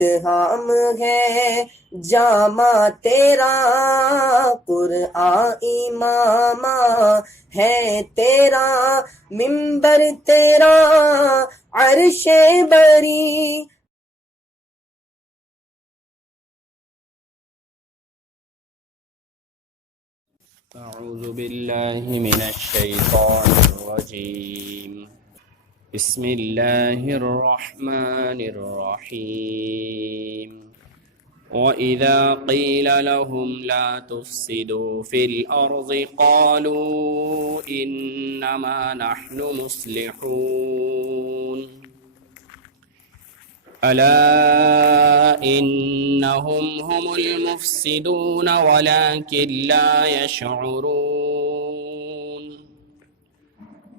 ہم ہے جامع تیرا، قرآن امام ہے تیرا، منبر تیرا عرش بری۔ أعوذ بالله من الشيطان الرجيم. بسم الله الرحمن الرحيم. وإذا قيل لهم لا تفسدوا في الأرض قالوا إنما نحن مصلحون ألا إنهم هم المفسدون ولكن لا يشعرون.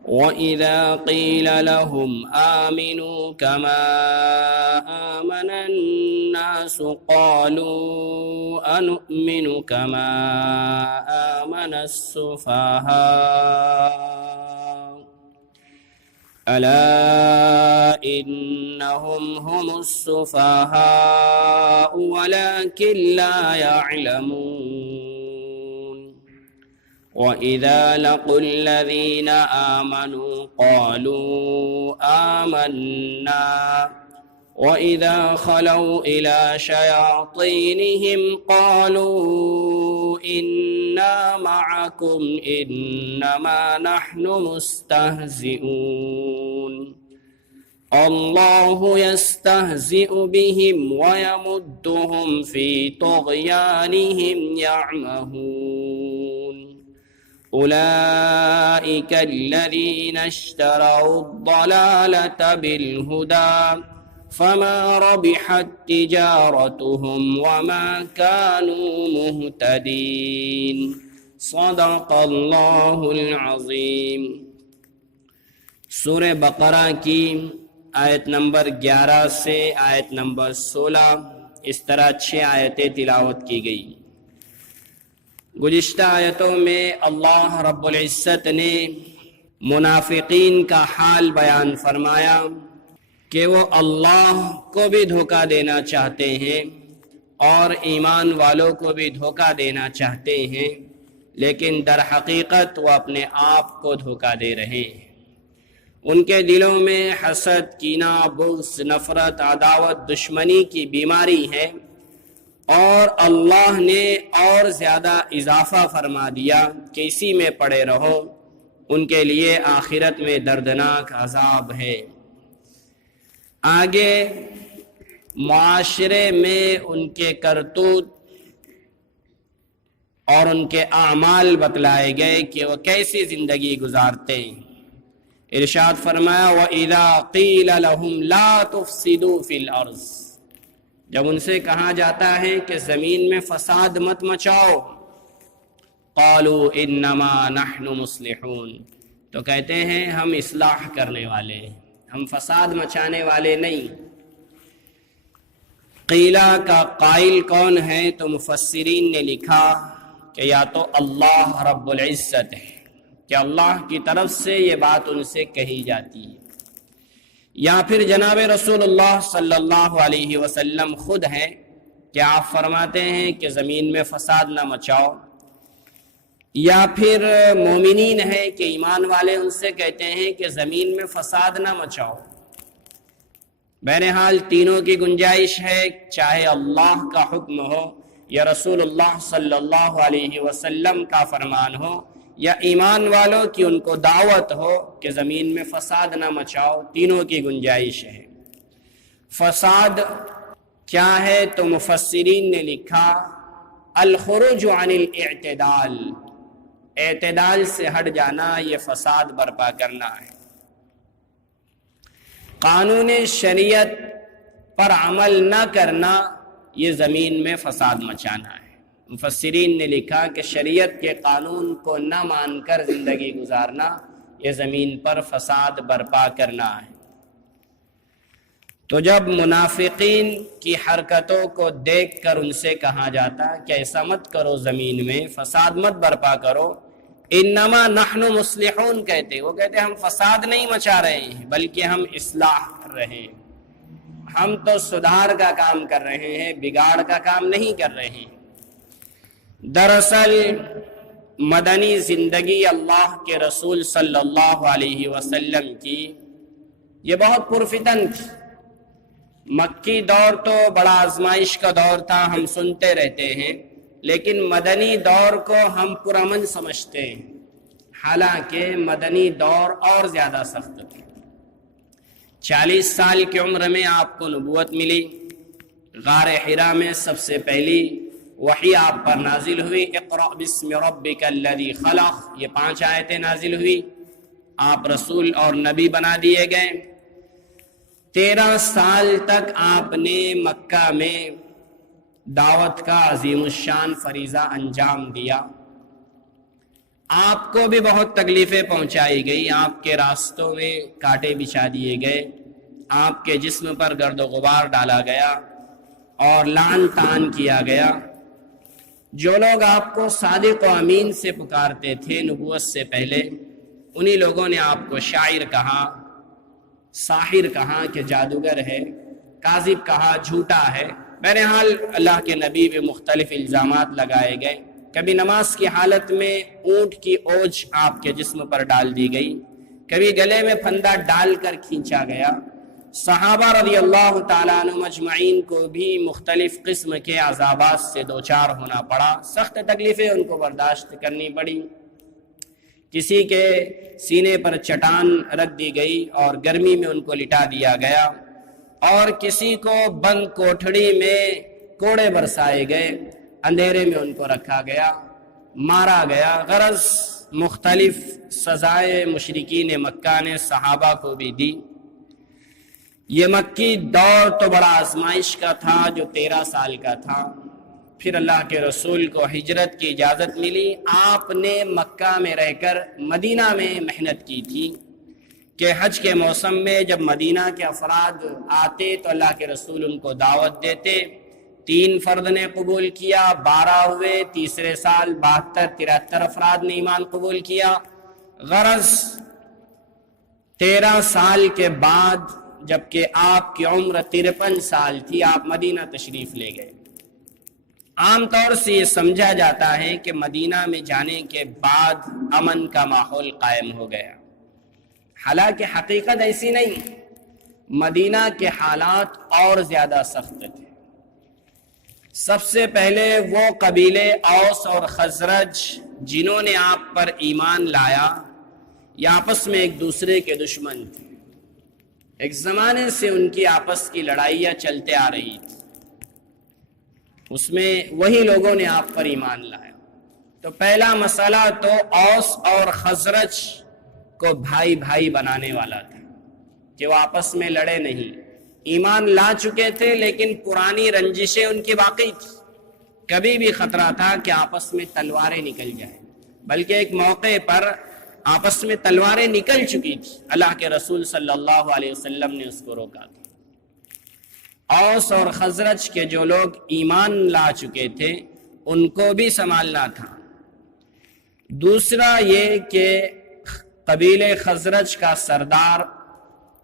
وإذا قيل لهم آمنوا كما آمن الناس قالوا أنؤمن كما آمن السفهاء ألا إنهم هم السفهاء ولكن لا يعلمون. وإذا لقوا الذين آمنوا قالوا آمنا وإذا خلوا إلى شياطينهم قالوا إنا معكم إنما نحن مستهزئون. الله يستهزئ بهم ويمدهم في طغيانهم يعمهون. أولئك الذين اشتروا الضلالة بالهدى فما ربحت تجارتهم وما كانوا مهتدين. صدق اللہ العظیم. سورہ بقرہ کی آیت نمبر 11 سے آیت نمبر 16 اس طرح 6 آیتیں تلاوت کی گئی. گزشتہ آیتوں میں اللہ رب العزت نے منافقین کا حال بیان فرمایا کہ وہ اللہ کو بھی دھوکہ دینا چاہتے ہیں اور ایمان والوں کو بھی دھوکہ دینا چاہتے ہیں، لیکن در حقیقت وہ اپنے آپ کو دھوکہ دے رہے ہیں. ان کے دلوں میں حسد، کینہ، بغض، نفرت، عداوت، دشمنی کی بیماری ہے، اور اللہ نے اور زیادہ اضافہ فرما دیا کہ اسی میں پڑے رہو، ان کے لیے آخرت میں دردناک عذاب ہے. آگے معاشرے میں ان کے کرتوت اور ان کے اعمال بتلائے گئے کہ وہ کیسی زندگی گزارتے ہیں. ارشاد فرمایا وَإِذَا قِيلَ لَهُمْ لَا تُفْسِدُوا فِي الْأَرْضِ، جب ان سے کہا جاتا ہے کہ زمین میں فساد مت مچاؤ، قَالُوا إِنَّمَا نَحْنُ مُصْلِحُونَ، تو کہتے ہیں ہم اصلاح کرنے والے ہیں، ہم فساد مچانے والے نہیں. قیلہ کا قائل کون ہے؟ تو مفسرین نے لکھا کہ یا تو اللہ رب العزت ہے کہ اللہ کی طرف سے یہ بات ان سے کہی جاتی ہے، یا پھر جناب رسول اللہ صلی اللہ علیہ وسلم خود ہیں کہ آپ فرماتے ہیں کہ زمین میں فساد نہ مچاؤ، یا پھر مومنین ہے کہ ایمان والے ان سے کہتے ہیں کہ زمین میں فساد نہ مچاؤ. بہرحال تینوں کی گنجائش ہے، چاہے اللہ کا حکم ہو یا رسول اللہ صلی اللہ علیہ وسلم کا فرمان ہو یا ایمان والوں کی ان کو دعوت ہو کہ زمین میں فساد نہ مچاؤ، تینوں کی گنجائش ہے. فساد کیا ہے؟ تو مفسرین نے لکھا الخروج عن الاعتدال، اعتدال سے ہٹ جانا، یہ فساد برپا کرنا ہے. قانون شریعت پر عمل نہ کرنا یہ زمین میں فساد مچانا ہے. مفسرین نے لکھا کہ شریعت کے قانون کو نہ مان کر زندگی گزارنا یہ زمین پر فساد برپا کرنا ہے. تو جب منافقین کی حرکتوں کو دیکھ کر ان سے کہا جاتا کہ ایسا مت کرو، زمین میں فساد مت برپا کرو، انما نحن مصلحون کہتے، وہ کہتے ہم فساد نہیں مچا رہے ہیں بلکہ ہم اصلاح کر رہے ہیں، ہم تو سدھار کا کام کر رہے ہیں، بگاڑ کا کام نہیں کر رہے ہیں۔ دراصل مدنی زندگی اللہ کے رسول صلی اللہ علیہ وسلم کی یہ بہت پرفتن تھی۔ مکی دور تو بڑا آزمائش کا دور تھا، ہم سنتے رہتے ہیں، لیکن مدنی دور کو ہم پرامن سمجھتے ہیں، حالانکہ مدنی دور اور زیادہ سخت تھا۔ 40 سال کی عمر میں آپ کو نبوت ملی، غار حرا میں سب سے پہلی وحی آپ پر نازل ہوئی، اقرأ بسم ربک الذی خلق، یہ 5 آیتیں نازل ہوئی، آپ رسول اور نبی بنا دیے گئے۔ 13 سال تک آپ نے مکہ میں دعوت کا عظیم الشان فریضہ انجام دیا۔ آپ کو بھی بہت تکلیفیں پہنچائی گئی، آپ کے راستوں میں کانٹے بچھا دیے گئے، آپ کے جسم پر گرد و غبار ڈالا گیا اور لعن طعن کیا گیا۔ جو لوگ آپ کو صادق و امین سے پکارتے تھے نبوت سے پہلے، انہی لوگوں نے آپ کو شاعر کہا، ساحر کہا کہ جادوگر ہے، کاذب کہا جھوٹا ہے۔ بہرحال اللہ کے نبی پہ مختلف الزامات لگائے گئے۔ کبھی نماز کی حالت میں اونٹ کی اوجھ آپ کے جسم پر ڈال دی گئی، کبھی گلے میں پھندا ڈال کر کھینچا گیا۔ صحابہ رضی اللہ تعالیٰ عنہ مجمعین کو بھی مختلف قسم کے عذابات سے دوچار ہونا پڑا، سخت تکلیفیں ان کو برداشت کرنی پڑی۔ کسی کے سینے پر چٹان رکھ دی گئی اور گرمی میں ان کو لٹا دیا گیا، اور کسی کو بند کوٹھڑی میں کوڑے برسائے گئے، اندھیرے میں ان کو رکھا گیا، مارا گیا۔ غرض مختلف سزائیں مشرکین مکہ نے صحابہ کو بھی دی۔ یہ مکی دور تو بڑا آزمائش کا تھا جو 13 سال کا تھا۔ پھر اللہ کے رسول کو ہجرت کی اجازت ملی۔ آپ نے مکہ میں رہ کر مدینہ میں محنت کی تھی کہ حج کے موسم میں جب مدینہ کے افراد آتے تو اللہ کے رسول ان کو دعوت دیتے۔ 3 فرد نے قبول کیا، 12 ہوئے، تیسرے سال 72-73 افراد نے ایمان قبول کیا۔ غرض 13 سال کے بعد جبکہ آپ کی عمر 53 سال تھی، آپ مدینہ تشریف لے گئے۔ عام طور سے یہ سمجھا جاتا ہے کہ مدینہ میں جانے کے بعد امن کا ماحول قائم ہو گیا، حالانکہ حقیقت ایسی نہیں۔ مدینہ کے حالات اور زیادہ سخت تھے۔ سب سے پہلے وہ قبیلے اوس اور خزرج جنہوں نے آپ پر ایمان لایا، یہ آپس میں ایک دوسرے کے دشمن تھے۔ ایک زمانے سے ان کی آپس کی لڑائیاں چلتے آ رہی تھی، اس میں وہی لوگوں نے آپ پر ایمان لایا۔ تو پہلا مسئلہ تو اوس اور خزرج کو بھائی بھائی بنانے والا تھا کہ وہ آپس میں لڑے نہیں، ایمان لا چکے تھے لیکن پرانی رنجشیں ان کی باقی تھی۔ کبھی بھی خطرہ تھا کہ آپس میں تلواریں نکل جائیں، بلکہ ایک موقع پر آپس میں تلواریں نکل چکی تھی، اللہ کے رسول صلی اللہ علیہ وسلم نے اس کو روکا تھا۔ اوس اور خزرج کے جو لوگ ایمان لا چکے تھے ان کو بھی سنبھالنا تھا۔ دوسرا یہ کہ قبیل خزرج کا سردار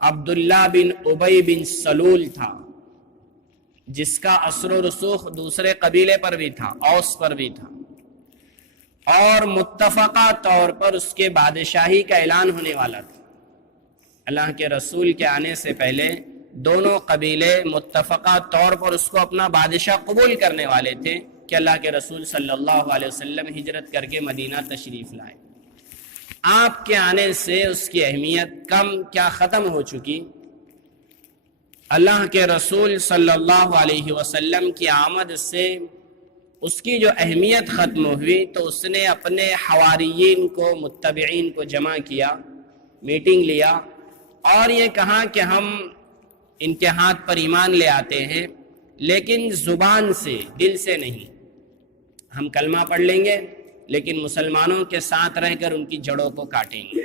عبداللہ بن ابی بن سلول تھا، جس کا اثر و رسوخ دوسرے قبیلے پر بھی تھا، اوس پر بھی تھا، اور متفقہ طور پر اس کے بادشاہی کا اعلان ہونے والا تھا۔ اللہ کے رسول کے آنے سے پہلے دونوں قبیلے متفقہ طور پر اس کو اپنا بادشاہ قبول کرنے والے تھے کہ اللہ کے رسول صلی اللہ علیہ وسلم ہجرت کر کے مدینہ تشریف لائے۔ آپ کے آنے سے اس کی اہمیت کم کیا ختم ہو چکی۔ اللہ کے رسول صلی اللہ علیہ وسلم کی آمد سے اس کی جو اہمیت ختم ہوئی تو اس نے اپنے حواریین کو، متبعین کو جمع کیا، میٹنگ لیا اور یہ کہا کہ ہم ان کے ہاتھ پر ایمان لے آتے ہیں لیکن زبان سے، دل سے نہیں۔ ہم کلمہ پڑھ لیں گے لیکن مسلمانوں کے ساتھ رہ کر ان کی جڑوں کو کاٹیں گے۔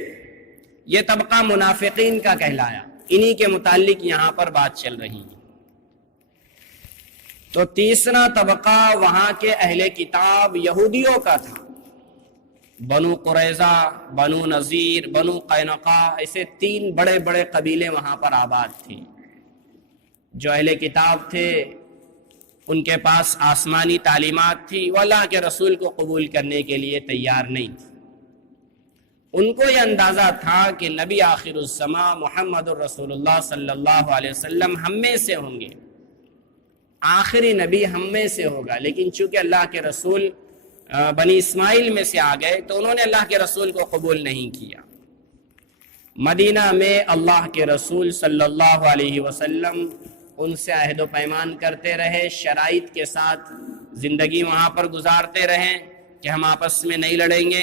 یہ طبقہ منافقین کا کہلایا، انہی کے متعلق یہاں پر بات چل رہی ہے۔ تو تیسرا طبقہ وہاں کے اہل کتاب یہودیوں کا تھا، بنو قریظہ، بنو نذیر، بنو قینقاع، ایسے 3 بڑے بڑے قبیلے وہاں پر آباد تھے۔ جو اہل کتاب تھے ان کے پاس آسمانی تعلیمات تھی، وہ اللہ کے رسول کو قبول کرنے کے لیے تیار نہیں تھی۔ ان کو یہ اندازہ تھا کہ نبی آخر الزماں محمد الرسول اللہ صلی اللہ علیہ وسلم ہم میں سے ہوں گے، آخری نبی ہم میں سے ہوگا، لیکن چونکہ اللہ کے رسول بنی اسماعیل میں سے آ گئے تو انہوں نے اللہ کے رسول کو قبول نہیں کیا۔ مدینہ میں اللہ کے رسول صلی اللہ علیہ وسلم ان سے عہد و پیمان کرتے رہے، شرائط کے ساتھ زندگی وہاں پر گزارتے رہے کہ ہم آپس میں نہیں لڑیں گے،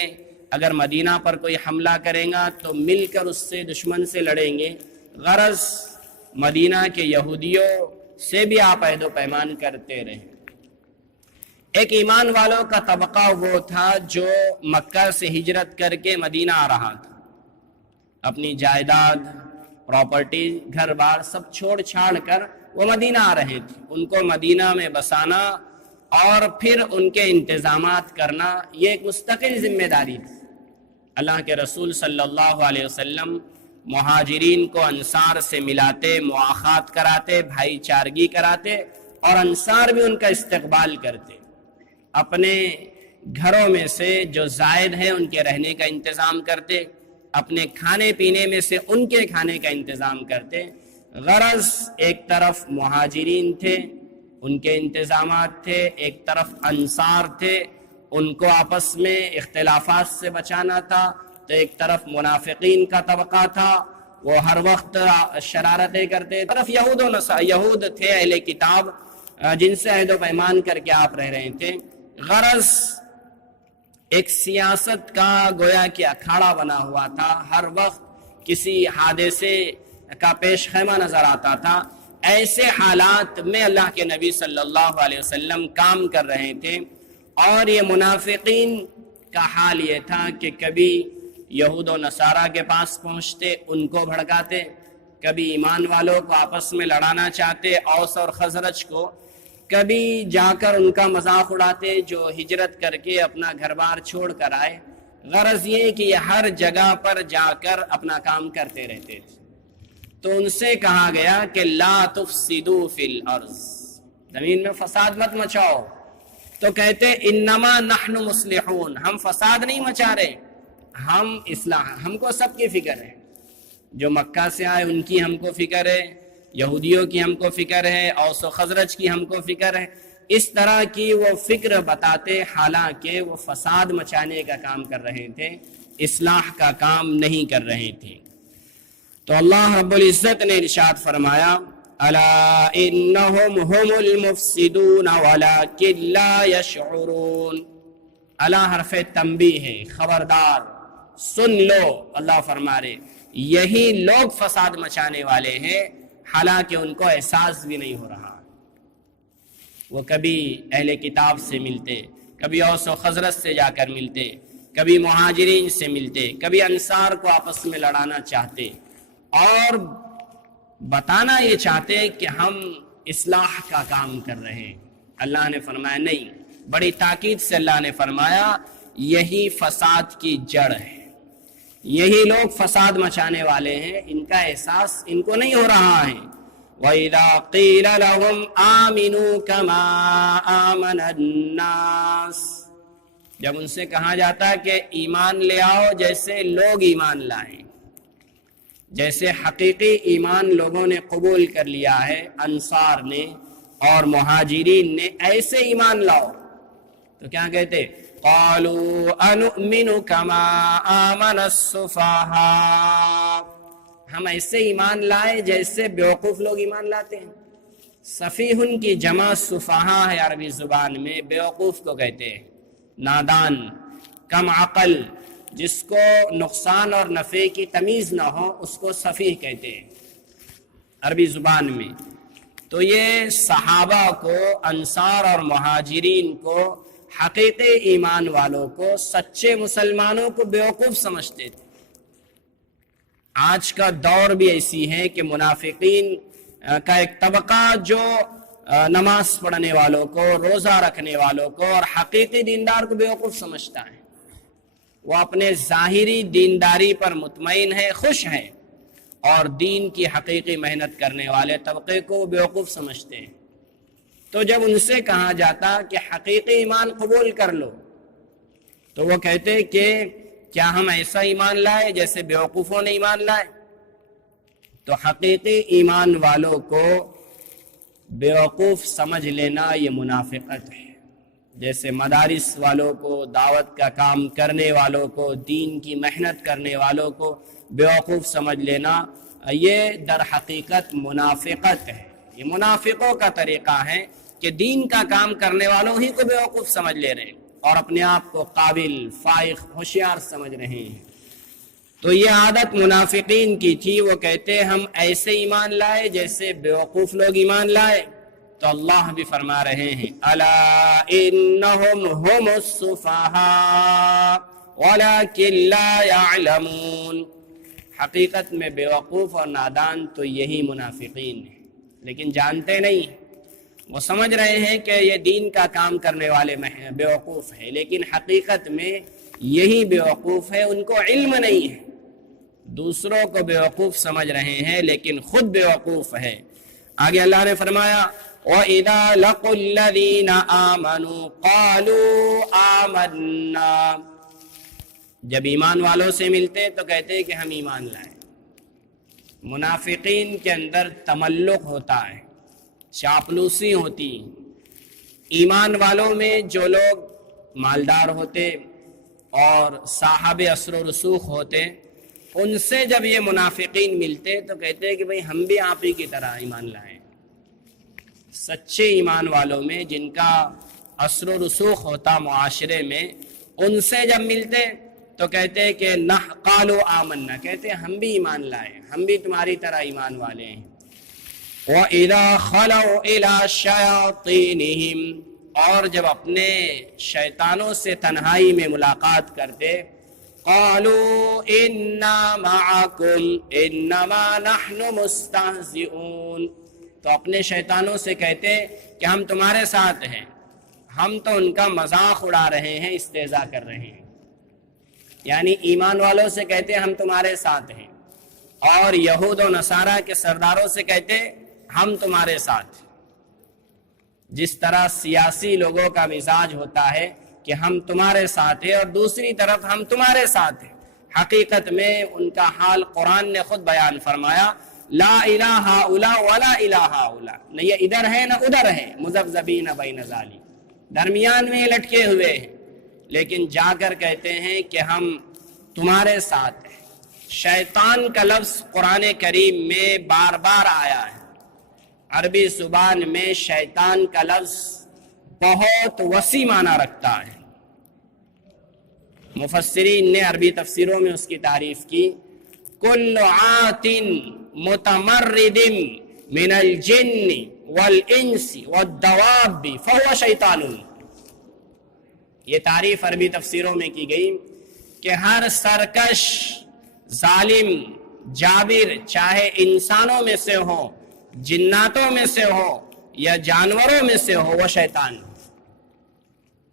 اگر مدینہ پر کوئی حملہ کرے گا تو مل کر اس سے دشمن سے لڑیں گے۔ غرض مدینہ کے یہودیوں سے بھی آپ عہد و پیمان کرتے رہے۔ ایک ایمان والوں کا طبقہ وہ تھا جو مکہ سے ہجرت کر کے مدینہ آ رہا تھا، اپنی جائیداد، پراپرٹی، گھر بار سب چھوڑ چھاڑ کر وہ مدینہ آ رہے تھے۔ ان کو مدینہ میں بسانا اور پھر ان کے انتظامات کرنا یہ ایک مستقل ذمہ داری تھی۔ اللہ کے رسول صلی اللہ علیہ وسلم مہاجرین کو انصار سے ملاتے، مواخات کراتے، بھائی چارگی کراتے، اور انصار بھی ان کا استقبال کرتے۔ اپنے گھروں میں سے جو زائد ہیں ان کے رہنے کا انتظام کرتے، اپنے کھانے پینے میں سے ان کے کھانے کا انتظام کرتے۔ غرض ایک طرف مہاجرین تھے، ان کے انتظامات تھے، ایک طرف انصار تھے، ان کو آپس میں اختلافات سے بچانا تھا، تو ایک طرف منافقین کا طبقہ تھا، وہ ہر وقت شرارتیں کرتے، طرف یہود تھے اہل کتاب جن سے عہد و پیمان کر کے آپ رہ رہے تھے۔ غرض ایک سیاست کا گویا کہ اکھاڑا بنا ہوا تھا، ہر وقت کسی حادثے کا پیش خیمہ نظر آتا تھا۔ ایسے حالات میں اللہ کے نبی صلی اللہ علیہ وسلم کام کر رہے تھے، اور یہ منافقین کا حال یہ تھا کہ کبھی یہود و نصارہ کے پاس پہنچتے، ان کو بھڑکاتے، کبھی ایمان والوں کو آپس میں لڑانا چاہتے، اوس اور خزرج کو، کبھی جا کر ان کا مذاق اڑاتے جو ہجرت کر کے اپنا گھر بار چھوڑ کر آئے۔ غرض یہ کہ یہ ہر جگہ پر جا کر اپنا کام کرتے رہتے تھے۔ تو ان سے کہا گیا کہ لا تفسدوا فی الارض، زمین میں فساد مت مچاؤ۔ تو کہتے انما نحن مصلحون، ہم فساد نہیں مچا رہے، ہم اصلاح، ہم کو سب کی فکر ہے، جو مکہ سے آئے ان کی ہم کو فکر ہے، یہودیوں کی ہم کو فکر ہے، اوس و خزرج کی ہم کو فکر ہے۔ اس طرح کی وہ فکر بتاتے، حالانکہ وہ فساد مچانے کا کام کر رہے تھے، اصلاح کا کام نہیں کر رہے تھے۔ تو اللہ رب العزت نے ارشاد فرمایا الا انہم هم المفسدون ولکن لا یشعرون۔ الا حرف تنبیہ ہے، خبردار، سن لو، اللہ فرما رہے یہی لوگ فساد مچانے والے ہیں، حالانکہ ان کو احساس بھی نہیں ہو رہا۔ وہ کبھی اہل کتاب سے ملتے، کبھی اوس و خزرج سے جا کر ملتے، کبھی مہاجرین سے ملتے، کبھی انصار کو آپس میں لڑانا چاہتے، اور بتانا یہ چاہتے کہ ہم اصلاح کا کام کر رہے ہیں۔ اللہ نے فرمایا نہیں، بڑی تاکید سے اللہ نے فرمایا یہی فساد کی جڑ ہے، یہی لوگ فساد مچانے والے ہیں، ان کا احساس ان کو نہیں ہو رہا ہے۔ وَإِذَا قِيلَ لَهُمْ آمِنُوا كَمَا آمَنَ النَّاسِ، جب ان سے کہا جاتا ہے کہ ایمان لے آؤ جیسے لوگ ایمان لائیں، جیسے حقیقی ایمان لوگوں نے قبول کر لیا ہے، انصار نے اور مہاجرین نے، ایسے ایمان لاؤ، تو کیا کہتے؟ قَالُوا أَنُؤْمِنُ كَمَا آمَنَ السُّفَهَاءُ، ہم ایسے ایمان لائے جیسے بیوقوف لوگ ایمان لاتے ہیں۔ سفیہن کی جمع سفہا ہے عربی زبان میں، بیوقوف کو کہتے ہیں، نادان، کم عقل، جس کو نقصان اور نفع کی تمیز نہ ہو اس کو سفیہ کہتے ہیں عربی زبان میں۔ تو یہ صحابہ کو، انصار اور مہاجرین کو، حقیقی ایمان والوں کو، سچے مسلمانوں کو بیوقوف سمجھتے تھے۔ آج کا دور بھی ایسی ہے کہ منافقین کا ایک طبقہ جو نماز پڑھنے والوں کو، روزہ رکھنے والوں کو اور حقیقی دیندار کو بیوقوف سمجھتا ہے۔ وہ اپنے ظاہری دینداری پر مطمئن ہے، خوش ہے، اور دین کی حقیقی محنت کرنے والے طبقے کو بیوقوف سمجھتے ہیں۔ تو جب ان سے کہا جاتا کہ حقیقی ایمان قبول کر لو تو وہ کہتے کہ کیا ہم ایسا ایمان لائے جیسے بیوقوفوں نے ایمان لائے؟ تو حقیقی ایمان والوں کو بیوقوف سمجھ لینا یہ منافقت ہے۔ جیسے مدارس والوں کو، دعوت کا کام کرنے والوں کو، دین کی محنت کرنے والوں کو بیوقوف سمجھ لینا، یہ در حقیقت منافقت ہے۔ یہ منافقوں کا طریقہ ہے کہ دین کا کام کرنے والوں ہی کو بیوقوف سمجھ لے رہے ہیں اور اپنے آپ کو قابل، فائق، ہوشیار سمجھ رہے ہیں۔ تو یہ عادت منافقین کی تھی، وہ کہتے ہم ایسے ایمان لائے جیسے بیوقوف لوگ ایمان لائے۔ تو اللہ بھی فرما رہے ہیں الا انہم ہم السفہاء ولکن لا یعلمون، حقیقت میں بیوقوف اور نادان تو یہی منافقین ہیں، لیکن جانتے نہیں۔ وہ سمجھ رہے ہیں کہ یہ دین کا کام کرنے والے بیوقوف ہیں، لیکن حقیقت میں یہی بیوقوف ہے، ان کو علم نہیں ہے۔ دوسروں کو بیوقوف سمجھ رہے ہیں لیکن خود بیوقوف ہے۔ آگے اللہ نے فرمایا وَإِذَا لَقُوا الَّذِينَ آمَنُوا قَالُوا آمَنَّا، جب ایمان والوں سے ملتے تو کہتے کہ ہم ایمان لائے۔ منافقین کے اندر تملق ہوتا ہے، چاپلوسی ہوتی۔ ایمان والوں میں جو لوگ مالدار ہوتے اور صاحب اثر و رسوخ ہوتے، ان سے جب یہ منافقین ملتے تو کہتے کہ بھئی ہم بھی آپ ہی کی طرح ایمان لائیں۔ سچے ایمان والوں میں جن کا اثر و رسوخ ہوتا معاشرے میں، ان سے جب ملتے تو کہتے کہ قالوا آمنا، کہتے ہم بھی ایمان لائے، ہم بھی تمہاری طرح ایمان والے ہیں۔ وَإِذَا خَلَوْا إِلَىٰ شَيَاطِينِهِمْ، اور جب اپنے شیطانوں سے تنہائی میں ملاقات کرتے، قَالُوا إِنَّا مَعَكُمْ إِنَّمَا نَحْنُ مُسْتَهْزِئُونَ، تو اپنے شیطانوں سے کہتے کہ ہم تمہارے ساتھ ہیں، ہم تو ان کا مذاق اڑا رہے ہیں، استہزاء کر رہے ہیں۔ یعنی ایمان والوں سے کہتے ہم تمہارے ساتھ ہیں، اور یہود و نصارہ کے سرداروں سے کہتے ہم تمہارے ساتھ ہیں۔ جس طرح سیاسی لوگوں کا مزاج ہوتا ہے کہ ہم تمہارے ساتھ ہیں اور دوسری طرف ہم تمہارے ساتھ ہیں، حقیقت میں ان کا حال قرآن نے خود بیان فرمایا لا الہ ہؤلاء ولا الہ ہؤلاء، نہ یہ ادھر ہے نہ ادھر ہے، مذبذبین بین ذالک، درمیان میں لٹکے ہوئے ہیں، لیکن جا کر کہتے ہیں کہ ہم تمہارے ساتھ ہیں۔ شیطان کا لفظ قرآن کریم میں بار بار آیا ہے۔ عربی زبان میں شیطان کا لفظ بہت وسیع معنی رکھتا ہے۔ مفسرین نے عربی تفسیروں میں اس کی تعریف کی، کل عات متمرد من الجن والانس والدواب فهو شیطان، یہ تعریف عربی تفسیروں میں کی گئی کہ ہر سرکش، ظالم، جابر، چاہے انسانوں میں سے ہو، جناتوں میں سے ہو یا جانوروں میں سے ہو، وہ شیطان۔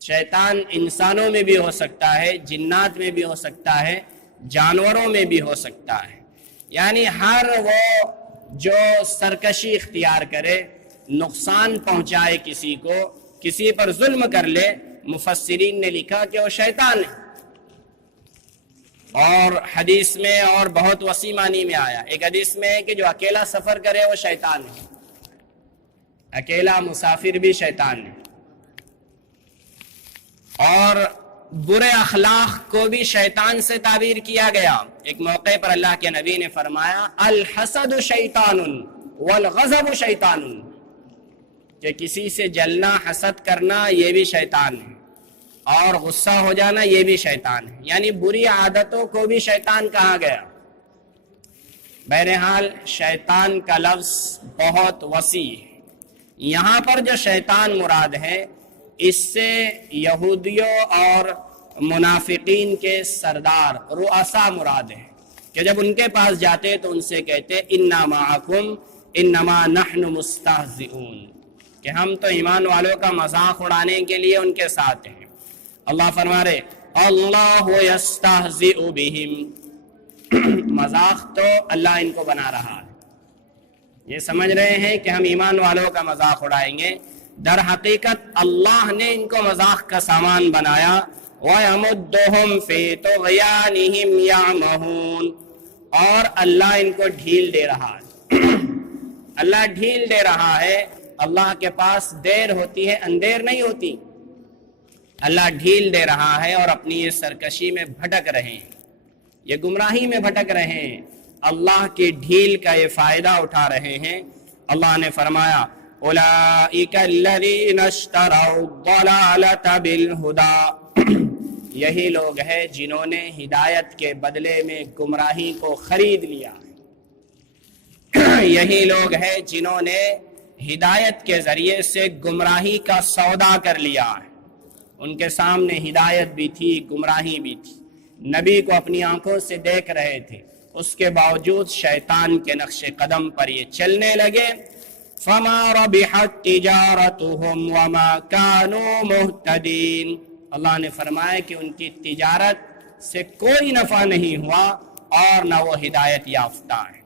شیطان انسانوں میں بھی ہو سکتا ہے، جنات میں بھی ہو سکتا ہے، جانوروں میں بھی ہو سکتا ہے، یعنی ہر وہ جو سرکشی اختیار کرے، نقصان پہنچائے کسی کو، کسی پر ظلم کر لے، مفسرین نے لکھا کہ وہ شیطان ہے۔ اور حدیث میں اور بہت وسیع معنی میں آیا، ایک حدیث میں ہے کہ جو اکیلا سفر کرے وہ شیطان ہے، اکیلا مسافر بھی شیطان ہے، اور برے اخلاق کو بھی شیطان سے تعبیر کیا گیا۔ ایک موقع پر اللہ کے نبی نے فرمایا الحسد شیطان والغضب شیطان، کہ کسی سے جلنا، حسد کرنا یہ بھی شیطان ہے، اور غصہ ہو جانا یہ بھی شیطان ہے، یعنی بری عادتوں کو بھی شیطان کہا گیا۔ بہرحال شیطان کا لفظ بہت وسیع ہے۔ یہاں پر جو شیطان مراد ہے، اس سے یہودیوں اور منافقین کے سردار، رؤساء مراد ہے، کہ جب ان کے پاس جاتے تو ان سے کہتے انا معکم انما نحن مستہزئون، کہ ہم تو ایمان والوں کا مذاق اڑانے کے لیے ان کے ساتھ ہیں۔ اللہ فرما رہے اللہ یستہزئ بہم، مذاق تو اللہ ان کو بنا رہا ہے. یہ سمجھ رہے ہیں کہ ہم ایمان والوں کا مذاق اڑائیں گے، در حقیقت اللہ نے ان کو مذاق کا سامان بنایا. وَيَمُدُّهُمْ فِي طُغْيَانِهِمْ يَعْمَهُونَ، اور اللہ ان کو ڈھیل دے رہا ہے. اللہ ڈھیل دے رہا ہے. اللہ کے پاس دیر ہوتی ہے، اندیر نہیں ہوتی. اللہ ڈھیل دے رہا ہے اور اپنی یہ سرکشی میں بھٹک رہے ہیں، یہ گمراہی میں بھٹک رہے ہیں، اللہ کی ڈھیل کا یہ فائدہ اٹھا رہے ہیں. اللہ نے فرمایا اولئک الذین اشتروا الضلالۃ بالہدی، یہی لوگ ہیں جنہوں نے ہدایت کے بدلے میں گمراہی کو خرید لیا. یہی لوگ ہیں جنہوں نے ہدایت کے ذریعے سے گمراہی کا سودا کر لیا ہے. ان کے سامنے ہدایت بھی تھی، گمراہی بھی تھی، نبی کو اپنی آنکھوں سے دیکھ رہے تھے، اس کے باوجود شیطان کے نقش قدم پر یہ چلنے لگے. فما ربحت تجارتهم وما كانوا مهتدين، اللہ نے فرمایا کہ ان کی تجارت سے کوئی نفع نہیں ہوا اور نہ وہ ہدایت یافتہ ہیں.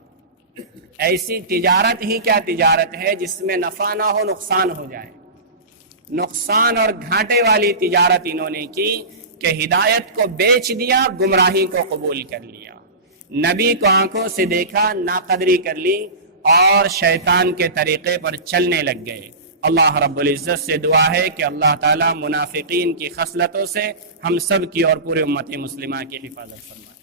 ایسی تجارت ہی کیا تجارت ہے جس میں نفع نہ ہو، نقصان ہو جائے. نقصان اور گھاٹے والی تجارت انہوں نے کی کہ ہدایت کو بیچ دیا، گمراہی کو قبول کر لیا. نبی کو آنکھوں سے دیکھا، ناقدری کر لی اور شیطان کے طریقے پر چلنے لگ گئے. اللہ رب العزت سے دعا ہے کہ اللہ تعالیٰ منافقین کی خصلتوں سے ہم سب کی اور پورے امت مسلمہ کی حفاظت فرمائے.